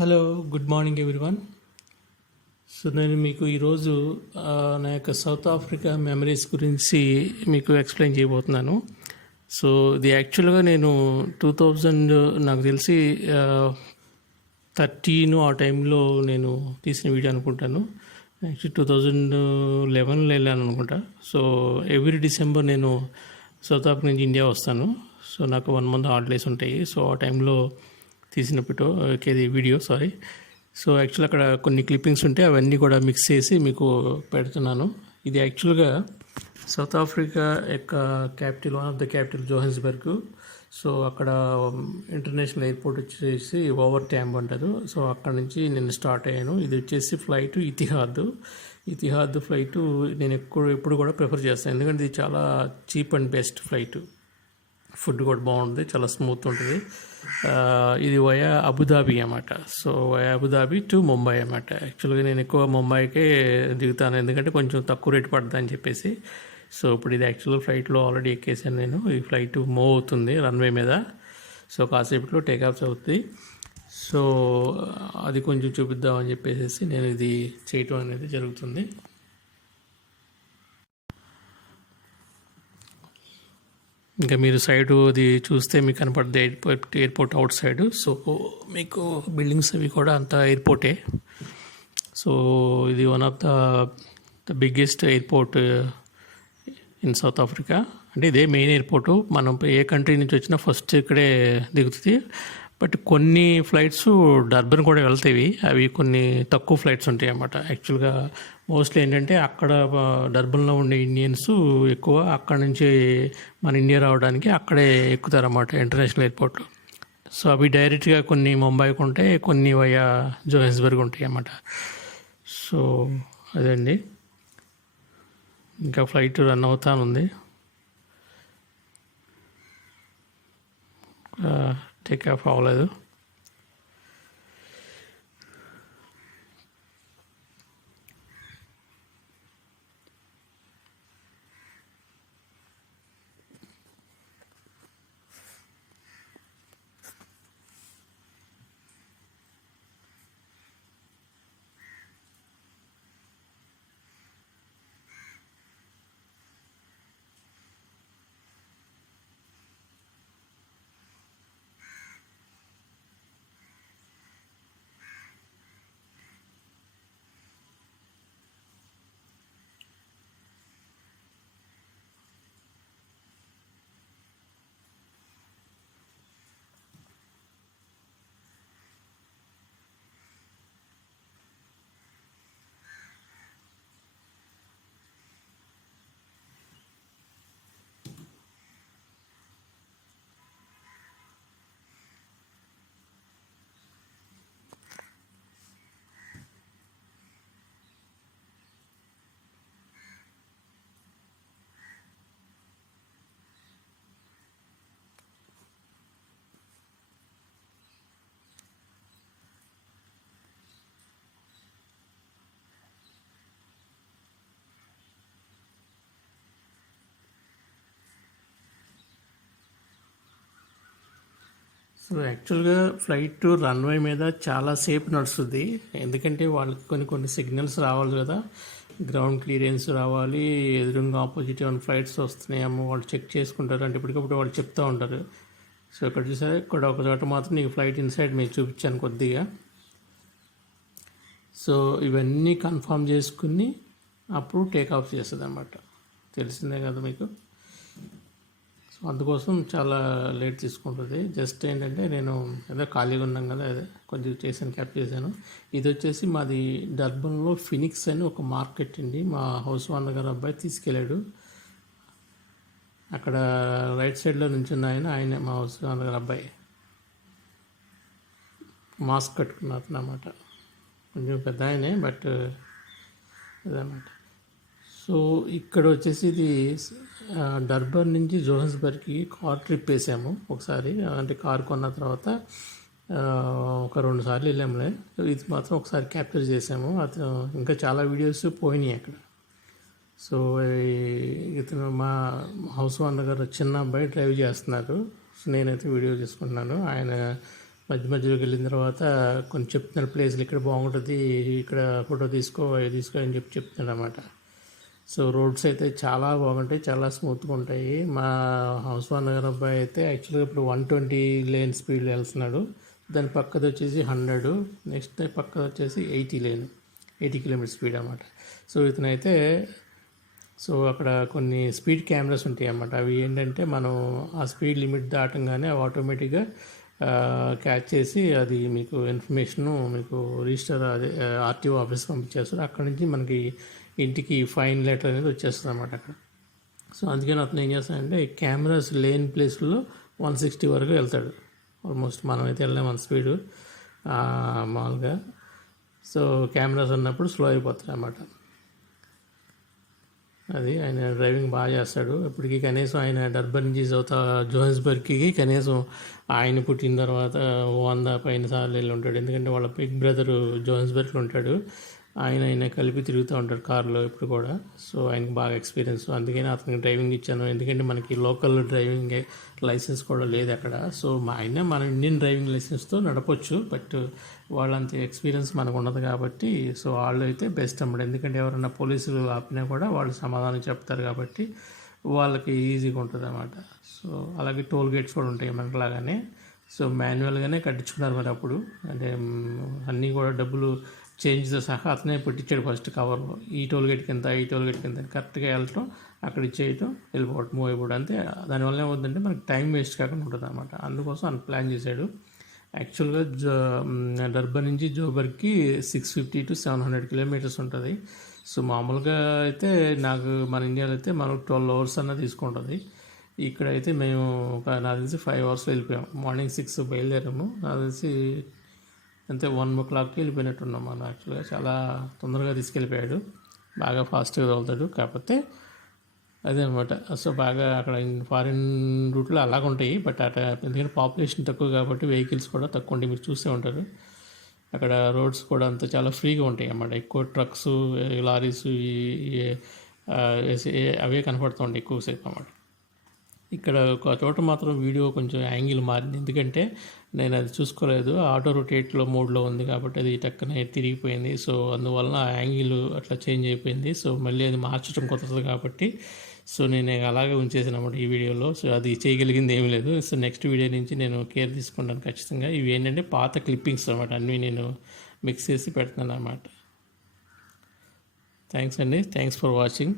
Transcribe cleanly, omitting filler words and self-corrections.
Hello, good morning everyone. So నేను మీకు ఈరోజు నా యొక్క సౌత్ ఆఫ్రికా మెమరీస్ గురించి మీకు ఎక్స్ప్లెయిన్ చేయబోతున్నాను. సో ఇది యాక్చువల్గా నేను 2000 నాకు తెలిసి 13 ఆ టైంలో నేను తీసిన వీడియో అనుకుంటాను. యాక్చువల్లీ 2011లో వెళ్ళాను అనుకుంటా. సో ఎవ్రీ డిసెంబర్ నేను సౌత్ ఆఫ్రికా నుంచి ఇండియా వస్తాను. సో నాకు 1 మంత్ హాలిడేస్ ఉంటాయి. సో ఆ టైంలో తీసిన వీడియో. సో యాక్చువల్ అక్కడ కొన్ని క్లిప్పింగ్స్ ఉంటే అవన్నీ కూడా మిక్స్ చేసి మీకు పెడుతున్నాను. ఇది యాక్చువల్గా సౌత్ ఆఫ్రికా యొక్క capital, one of the capital Johannesburg. So అక్కడ ఇంటర్నేషనల్ ఎయిర్పోర్ట్ వచ్చేసి ఓవర్ ట్యాంబ్ అంటారు. సో అక్కడ నుంచి నేను స్టార్ట్ అయ్యాను. ఇది వచ్చేసి ఫ్లైట్ ఇతిహాద్ ఫ్లైట్ నేను ఎప్పుడు కూడా ప్రిఫర్ చేస్తాను, ఎందుకంటే ఇది చాలా cheap and best flight. Food కూడా బాగుంటుంది, చాలా స్మూత్ ఉంటుంది. ఇది వయా అబుదాబి అన్నమాట. So via Abu Dhabi to Mumbai అన్నమాట. యాక్చువల్గా నేను ఎక్కువ ముంబైకే దిగుతాను, ఎందుకంటే కొంచెం తక్కువ రేటు పడుతుంది అని చెప్పేసి. సో ఇప్పుడు ఇది యాక్చువల్గా ఫ్లైట్లో ఆల్రెడీ ఎక్కేసాను నేను. ఈ ఫ్లైట్ మూవ్ అవుతుంది రన్వే మీద. సో కాసేపట్లో టేకాఫ్స్ అవుతుంది. సో అది కొంచెం చూపిద్దామని చెప్పేసి నేను ఇది చేయటం అనేది జరుగుతుంది. ఇంకా మీరు సైడ్ అది చూస్తే మీకు కనపడుతుంది ఎయిర్పోర్ట్ అవుట్ సైడ్. సో మీకు బిల్డింగ్స్ అవి కూడా అంతా ఎయిర్పోర్టే. సో ఇది one of the biggest airport in south Africa. అంటే ఇదే మెయిన్ ఎయిర్పోర్టు. మనం ఏ కంట్రీ నుంచి వచ్చినా ఫస్ట్ ఇక్కడే దిగుతుంది. బట్ కొన్ని ఫ్లైట్స్ డర్బన్ కూడా వెళ్తాయి. అవి కొన్ని తక్కువ ఫ్లైట్స్ ఉంటాయి అన్నమాట. యాక్చువల్గా మోస్ట్లీ ఏంటంటే అక్కడ డర్బన్లో ఉండే ఇండియన్స్ ఎక్కువ అక్కడ నుంచి మన ఇండియా రావడానికి అక్కడే ఎక్కుతారన్నమాట ఇంటర్నేషనల్ ఎయిర్పోర్ట్లో. సో అవి డైరెక్ట్గా కొన్ని ముంబైకి ఉంటాయి, కొన్ని వయా జోహాన్స్బర్గ్ ఉంటాయి అన్నమాట. సో అదండి, ఇంకా ఫ్లైట్ రన్ అవుతానుంది. టేక్ ఆఫ్ అవ్వలేదు. సో యాక్చువల్గా ఫ్లైట్ రన్వే మీద చాలాసేపు నడుస్తుంది, ఎందుకంటే వాళ్ళకి కొన్ని సిగ్నల్స్ రావాలి కదా. గ్రౌండ్ క్లియరెన్స్ రావాలి, ఎదురుగా ఆపోజిట్ ఏమైనా ఫ్లైట్స్ వస్తున్నాయేమో వాళ్ళు చెక్ చేసుకుంటారు. అంటే ఇప్పటికప్పుడు వాళ్ళు చెప్తూ ఉంటారు. సో ఇక్కడ చూసారు, ఇక్కడ ఒక చోట మాత్రం నీకు ఫ్లైట్ ఇన్సైడ్ మీకు చూపించాను కొద్దిగా. సో ఇవన్నీ కన్ఫర్మ్ చేసుకుని అప్పుడు టేక్ ఆఫ్ చేస్తుంది అన్నమాట. తెలిసిందే కదా మీకు. సో అందుకోసం చాలా లేట్ తీసుకుంటుంది. జస్ట్ ఏంటంటే నేను ఏదో ఖాళీగా ఉన్నాం కదా, అదే కొంచెం క్యాప్ చేశాను. ఇది వచ్చేసి మాది డర్బన్లో ఫినిక్స్ అని ఒక మార్కెట్ అండి. మా హౌస్ ఓనర్ గారు అబ్బాయి తీసుకెళ్ళాడు. అక్కడ రైట్ సైడ్లో నుంచి ఆయన మా హౌస్ ఓనర్ గారు అబ్బాయి మాస్క్ కట్టుకున్నారు అన్నమాట. కొంచెం పెద్ద ఆయనే, బట్ అదన్నమాట. సో ఇక్కడ వచ్చేసి ఇది డర్బన్ నుంచి జోహాన్స్బర్గ్కి కార్ ట్రిప్ వేసాము ఒకసారి. అంటే కార్ కొన్న తర్వాత ఒక 2 సార్లు వెళ్ళాములే. ఇది మాత్రం ఒకసారి క్యాప్చర్ చేసాము. అతను ఇంకా చాలా వీడియోస్ పోయినాయి అక్కడ. సో ఇతను మా హౌస్ ఓనర్ గారు చిన్న అబ్బాయి డ్రైవ్ చేస్తున్నారు. సో నేనైతే వీడియో చేసుకుంటున్నాను. ఆయన మధ్యలోకి వెళ్ళిన తర్వాత కొన్ని చెప్తున్నారు ప్లేస్లు ఇక్కడ బాగుంటుంది, ఇక్కడ ఫోటో తీసుకో అవి తీసుకో అని చెప్తున్నాడు అన్నమాట. సో రోడ్స్ అయితే చాలా బాగుంటాయి, చాలా స్మూత్గా ఉంటాయి. మా హౌస్ ఓనర్ అబ్బాయి అయితే యాక్చువల్గా ఇప్పుడు 120 లేన్ స్పీడ్లో వెళ్తున్నాడు. దాని పక్కది వచ్చేసి 100, నెక్స్ట్ పక్కది వచ్చేసి 80 కిలోమీటర్ స్పీడ్ అన్నమాట. సో ఇతనైతే అక్కడ కొన్ని స్పీడ్ కెమెరాస్ ఉంటాయి అన్నమాట. అవి ఏంటంటే మనం ఆ స్పీడ్ లిమిట్ దాటంగానే అవి ఆటోమేటిక్గా క్యాచ్ చేసి అది మీకు ఇన్ఫర్మేషను మీకు రిజిస్టర్ అదే ఆర్టీఓ ఆఫీస్ పంపించేస్తారు. అక్కడ నుంచి మనకి ఇంటికి ఫైన్ లెటర్ అనేది వచ్చేస్తుంది అన్నమాట అక్కడ. సో అందుకని అతను ఏం చేస్తాడంటే కెమెరాస్ లేని ప్లేస్లో 160 వరకు వెళ్తాడు. ఆల్మోస్ట్ మనం అయితే వెళ్ళాం మన స్పీడు మామూలుగా. సో కెమెరాస్ ఉన్నప్పుడు స్లో అయిపోతాయి అన్నమాట. అది ఆయన డ్రైవింగ్ బాగా చేస్తాడు. ఇప్పటికీ కనీసం ఆయన డర్బన్ నుంచి జోహాన్స్బర్గ్కి కనీసం ఆయన పుట్టిన తర్వాత 100 పైన సార్లు వెళ్ళి ఉంటాడు. ఎందుకంటే వాళ్ళ బిగ్ బ్రదరు జోహాన్స్బర్గ్లో ఉంటాడు. ఆయన కలిపి తిరుగుతూ ఉంటాడు కారులో ఇప్పుడు కూడా. సో ఆయనకి బాగా ఎక్స్పీరియన్స్, అందుకని అతనికి డ్రైవింగ్ ఇచ్చాను. ఎందుకంటే మనకి లోకల్ డ్రైవింగ్ లైసెన్స్ కూడా లేదు అక్కడ. సో మన ఇండియన్ డ్రైవింగ్ లైసెన్స్తో నడపొచ్చు, బట్ వాళ్ళంత ఎక్స్పీరియన్స్ మనకు ఉండదు కాబట్టి సో వాళ్ళు అయితే బెస్ట్ అన్నమాట. ఎందుకంటే ఎవరైనా పోలీసులు ఆపినా కూడా వాళ్ళు సమాధానం చెప్తారు కాబట్టి వాళ్ళకి ఈజీగా ఉంటుంది అన్నమాట. సో అలాగే టోల్ గేట్స్ కూడా ఉంటాయి మనకులాగానే. సో మాన్యువల్గానే కట్టించుకున్నారు మరి అప్పుడు. అంటే అన్నీ కూడా డబ్బులు చేంజ్తో సహా అతనే పెట్టించాడు ఫస్ట్ కవర్లో. ఈ టోల్ గేట్కి ఎంత, ఈ టోల్ గేట్కి ఎంత కరెక్ట్గా వెళ్ళటం, అక్కడ ఇచ్చేయటం, వెళ్ళిపోవటం, మూవ్ అయిపోవడం. అంతే. దానివల్ల ఏమవుతుందంటే మనకి టైం వేస్ట్ కాకుండా ఉంటుంది అనమాట. అందుకోసం ఆయన ప్లాన్ చేశాడు. యాక్చువల్గా డర్బన్ నుంచి జోబర్గ్కి 650 to 700 కిలోమీటర్స్ ఉంటుంది. సో మామూలుగా అయితే మన ఇండియాలో అయితే మనకు 12 hours అన్న తీసుకుంటుంది. ఇక్కడైతే మేము నాకు తెలిసి 5 hours వెళ్ళిపోయాం. మార్నింగ్ 6 బయలుదేరాము, నాకు తెలిసి అంతే 1 o'clockకి వెళ్ళిపోయినట్టున్నాం మనం. యాక్చువల్గా చాలా తొందరగా తీసుకెళ్ళిపోయాడు, బాగా ఫాస్ట్గా తోలుతాడు. కాకపోతే అదే అనమాట. సో బాగా అక్కడ ఫారిన్ రూట్లో అలాగ ఉంటాయి, బట్ ఎందుకంటే పాపులేషన్ తక్కువ కాబట్టి వెహికల్స్ కూడా తక్కువ ఉంటాయి. మీరు చూస్తూ ఉంటారు అక్కడ రోడ్స్ కూడా అంతా చాలా ఫ్రీగా ఉంటాయి అన్నమాట. ఎక్కువ ట్రక్స్, లారీస్ అవే కనపడుతూ ఉంటాయి ఎక్కువసేపు అన్నమాట. ఇక్కడ ఒక చోట మాత్రం వీడియో కొంచెం యాంగిల్ మారింది, ఎందుకంటే నేను అది చూసుకోలేదు. ఆటో రొటేట్లో మోడ్లో ఉంది కాబట్టి అది టక్కనే తిరిగిపోయింది. సో అందువలన ఆ యాంగిల్ అట్లా చేంజ్ అయిపోయింది. సో మళ్ళీ అది మార్చడం కొత్తది కాబట్టి సో నేను అలాగే ఉంచేసాను అన్నమాట ఈ వీడియోలో. సో అది చేయగలిగింది ఏమీ లేదు. సో నెక్స్ట్ వీడియో నుంచి నేను కేర్ తీసుకుంటాను ఖచ్చితంగా. ఇవి ఏంటంటే పాత క్లిప్పింగ్స్ అన్నమాట, అన్నీ నేను మిక్స్ చేసి పెడుతున్నాను అన్నమాట. థ్యాంక్స్ అండి, థ్యాంక్స్ ఫర్ వాచింగ్.